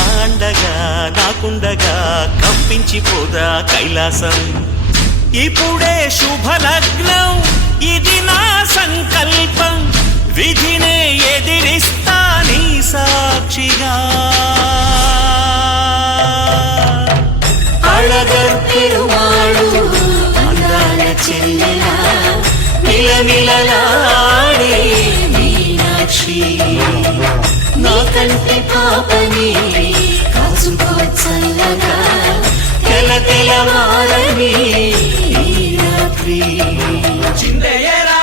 నా అండగా నాకుండగా కంపించిపోదా కైలాసం. ఇప్పుడే శుభలగ్నం, ఇది నా సంకల్పం, విధినే ఎదిరిస్తా నీ సాక్షిగా. అళగర్ పెరుమాళు అందాల చెల్లెలా నిలనిలలాడే మీనాక్షి, నీ కంటి పాపని కాచుకో చల్లగా తెలతెలవారని ఈ రాత్రి. చిందయ్యరా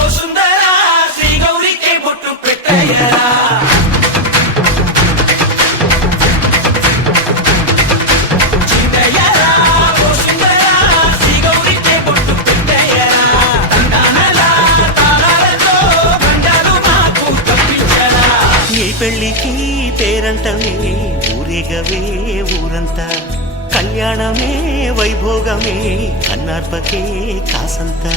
ఓ సుందరా, శ్రీ గౌరికి బొట్టు పెట్టయ్యరా. చిందయ్యరా ఓ సుందరా, శ్రీ గౌరికి బొట్టు పెట్టయ్యరా. తండానలా తాళాలతో గండాలు మాకు తప్పించరా. నీ పెళ్ళికి పేరంటమే ఊరేగవే ఊరంతా, కళ్యాణమే వైభోగమే కన్నార్పకే కాసంతా.